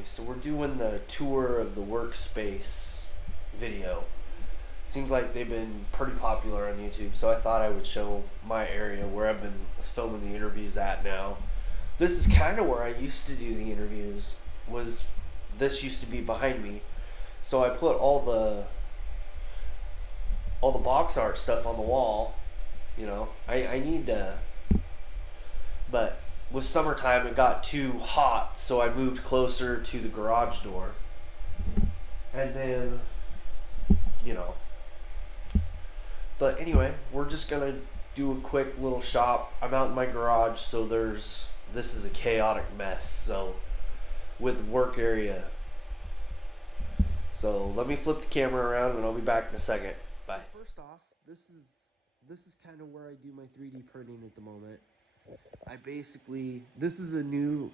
Alright, so we're doing the tour of the workspace video. Seems like they've been pretty popular on YouTube, so I thought I would show my area where I've been filming the interviews at now. This is kind of where I used to do the interviews. Was this used to be behind me, so I put all the box art stuff on the wall. I need to, but with summertime it got too hot, so I moved closer to the garage door. And then, you know, but anyway, we're just gonna do a quick little shop. I'm out in my garage, so this is a chaotic mess. So with work area. So let me flip the camera around and I'll be back in a second. Bye. First off, this is kind of where I do my 3D printing at the moment. I basically this is a new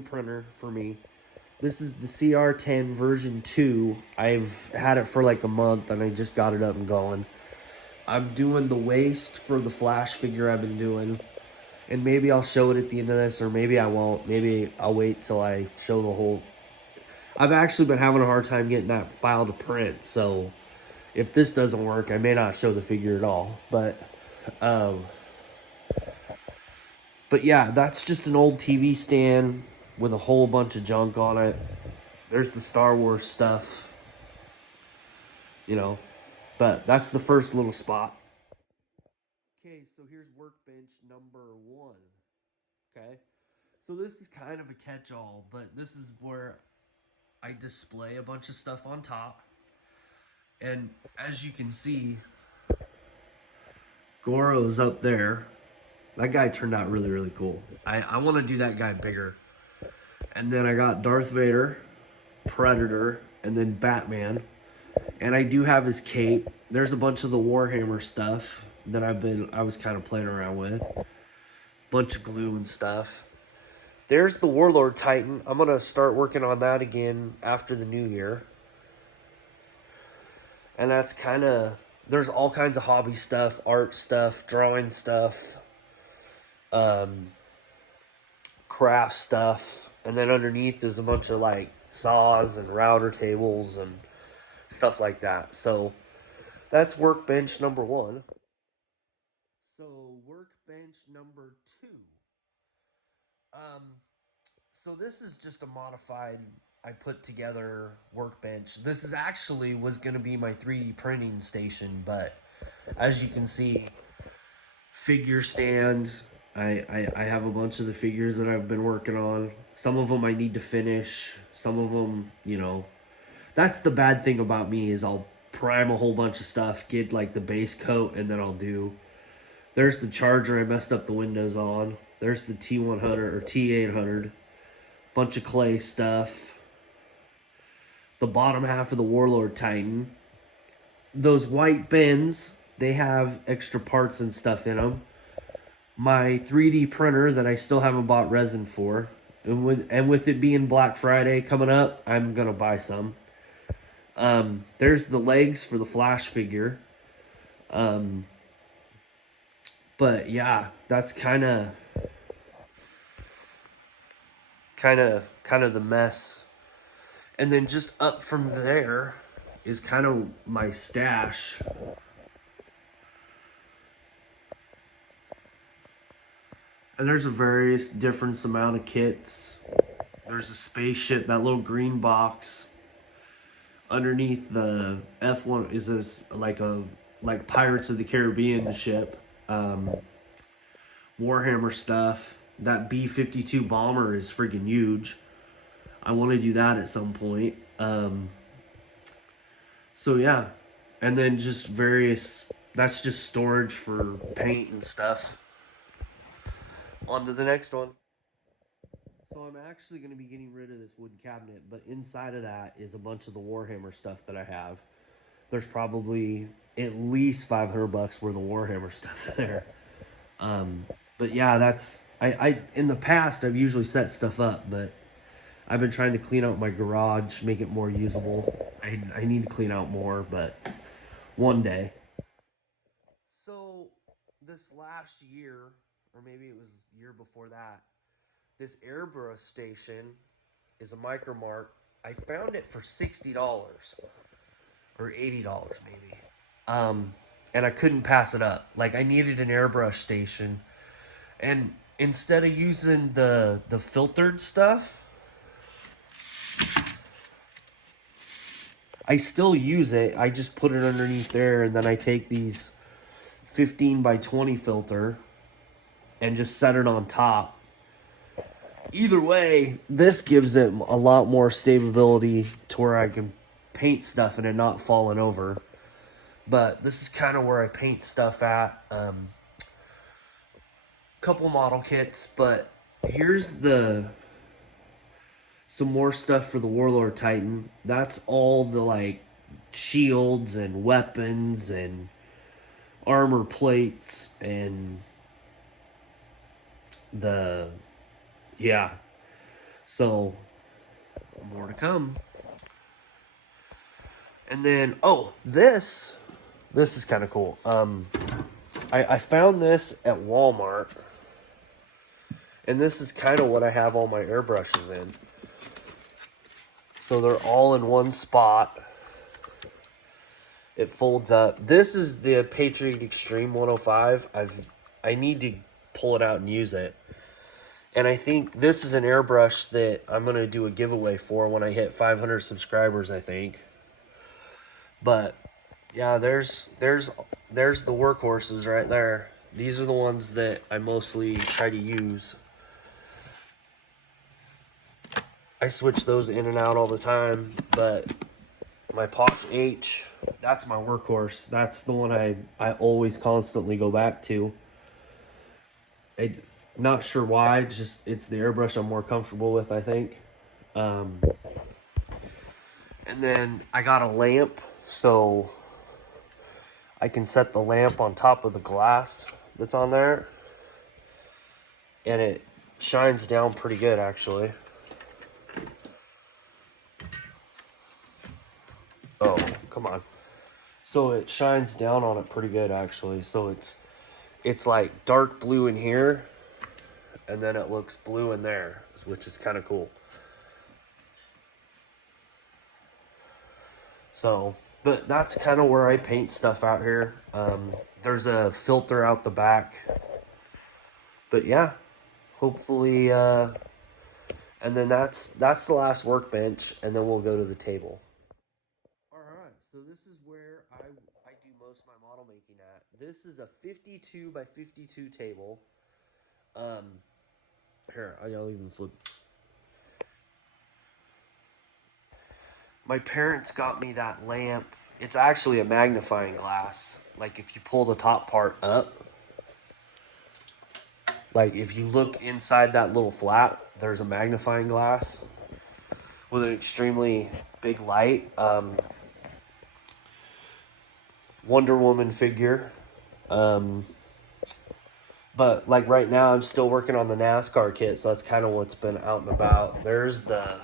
printer for me. This is the CR10 version 2. I've had it for like a month and I just got it up and going. I'm doing the waist for the flash figure I've been doing. And maybe I'll show it at the end of this, or maybe I won't. Maybe I'll wait till I show the whole. I've actually been having a hard time getting that file to print, so if this doesn't work, I may not show the figure at all. Um, but yeah, that's just an old TV stand with a whole bunch of junk on it. There's the Star Wars stuff, you know, but that's the first little spot. Okay, so here's workbench number 1. Okay, so this is kind of a catch-all, but this is where I display a bunch of stuff on top. And as you can see, Goro's up there. That guy turned out really, really cool. I want to do that guy bigger. And then I got Darth Vader, Predator, and then Batman. And I do have his cape. There's a bunch of the Warhammer stuff that I was kind of playing around with. Bunch of glue and stuff. There's the Warlord Titan. I'm going to start working on that again after the new year. And that's kind of, there's all kinds of hobby stuff, art stuff, drawing stuff, um, craft stuff. And then underneath there's a bunch of like saws and router tables and stuff like that. So that's workbench number 1. So workbench number 2. Um, so this is just a modified, I put together workbench. This is actually was going to be my 3D printing station, but as you can see, figure stand. I have a bunch of the figures that I've been working on. Some of them I need to finish. Some of them, that's the bad thing about me is I'll prime a whole bunch of stuff, get like the base coat, and then I'll do. There's the Charger I messed up the windows on. There's the T100 or T800. Bunch of clay stuff. The bottom half of the Warlord Titan. Those white bins, they have extra parts and stuff in them. My 3D printer that I still haven't bought resin for. And with it being Black Friday coming up, I'm going to buy some. There's the legs for the Flash figure. But yeah, that's kind of the mess. And then just up from there is kind of my stash. And there's a various different amount of kits. There's a spaceship, that little green box. Underneath the F1 is this like Pirates of the Caribbean ship. Warhammer stuff. That B-52 bomber is freaking huge. I want to do that at some point. So yeah. And then just various, that's just storage for paint and stuff. On to the next one. So I'm actually going to be getting rid of this wooden cabinet, but inside of that is a bunch of the Warhammer stuff that I have. There's probably at least $500 worth of Warhammer stuff there. But yeah, that's I in the past I've usually set stuff up, but I've been trying to clean out my garage, make it more usable. I need to clean out more, but one day. So this last year, or maybe it was year before that, this airbrush station is a Micromark. I found it for $60 or $80 maybe. And I couldn't pass it up. Like, I needed an airbrush station, and instead of using the filtered stuff, I still use it. I just put it underneath there, and then I take these 15 by 20 filter and just set it on top. Either way, this gives it a lot more stability to where I can paint stuff and it not falling over. But this is kind of where I paint stuff at. Couple model kits, but here's some more stuff for the Warlord Titan. That's all the like shields and weapons and armor plates and yeah. So more to come. And then this is kind of cool. I found this at Walmart, and this is kind of what I have all my airbrushes in. So they're all in one spot. It folds up. This is the Patriot Extreme 105. I need to pull it out and use it. And I think this is an airbrush that I'm going to do a giveaway for when I hit 500 subscribers, I think. But yeah, there's the workhorses right there. These are the ones that I mostly try to use. I switch those in and out all the time, but my Posh H, that's my workhorse. That's the one I always constantly go back to. I'm not sure why, just it's the airbrush I'm more comfortable with, I think. And then I got a lamp, so I can set the lamp on top of the glass that's on there, and it shines down pretty good, actually. Oh, come on. So it shines down on it pretty good, actually. So it's like dark blue in here, and then it looks blue in there, which is kind of cool. So, but that's kind of where I paint stuff out here. There's a filter out the back. But yeah, hopefully, and then that's the last workbench, and then we'll go to the table. Alright, so this is where I do most of my model making at. This is a 52 by 52 table. Here, I'll even flip. My parents got me that lamp. It's actually a magnifying glass. Like, if you pull the top part up, like if you look inside that little flap, there's a magnifying glass with an extremely big light. Wonder Woman figure. But like right now I'm still working on the NASCAR kit, so that's kind of what's been out and about. There's the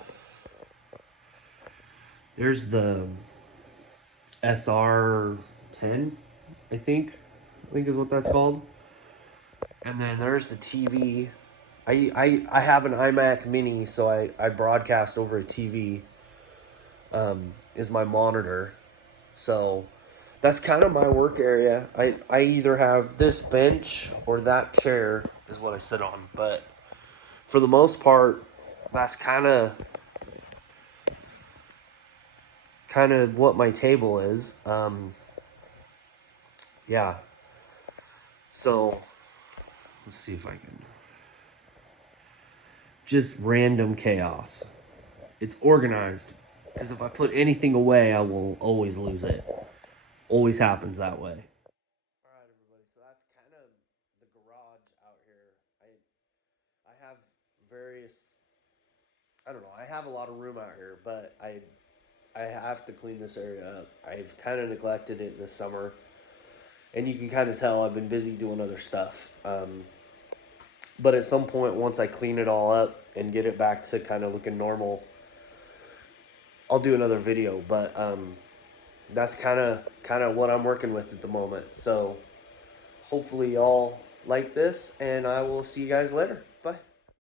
SR10, I think is what that's called. And then there's the TV. I have an iMac Mini, so I broadcast over a TV. Is my monitor. So that's kind of my work area. I either have this bench or that chair is what I sit on. But for the most part, that's kind of what my table is. Yeah. So let's see if I can. Just random chaos. It's organized. Because if I put anything away, I will always lose it. Always happens that way. Alright, everybody, so that's kind of the garage out here. I have various, I don't know, I have a lot of room out here, but I have to clean this area up. I've kind of neglected it this summer, and you can kind of tell I've been busy doing other stuff. But at some point, once I clean it all up and get it back to kind of looking normal, I'll do another video. But that's kind of what I'm working with at the moment. So hopefully y'all like this, and I will see you guys later.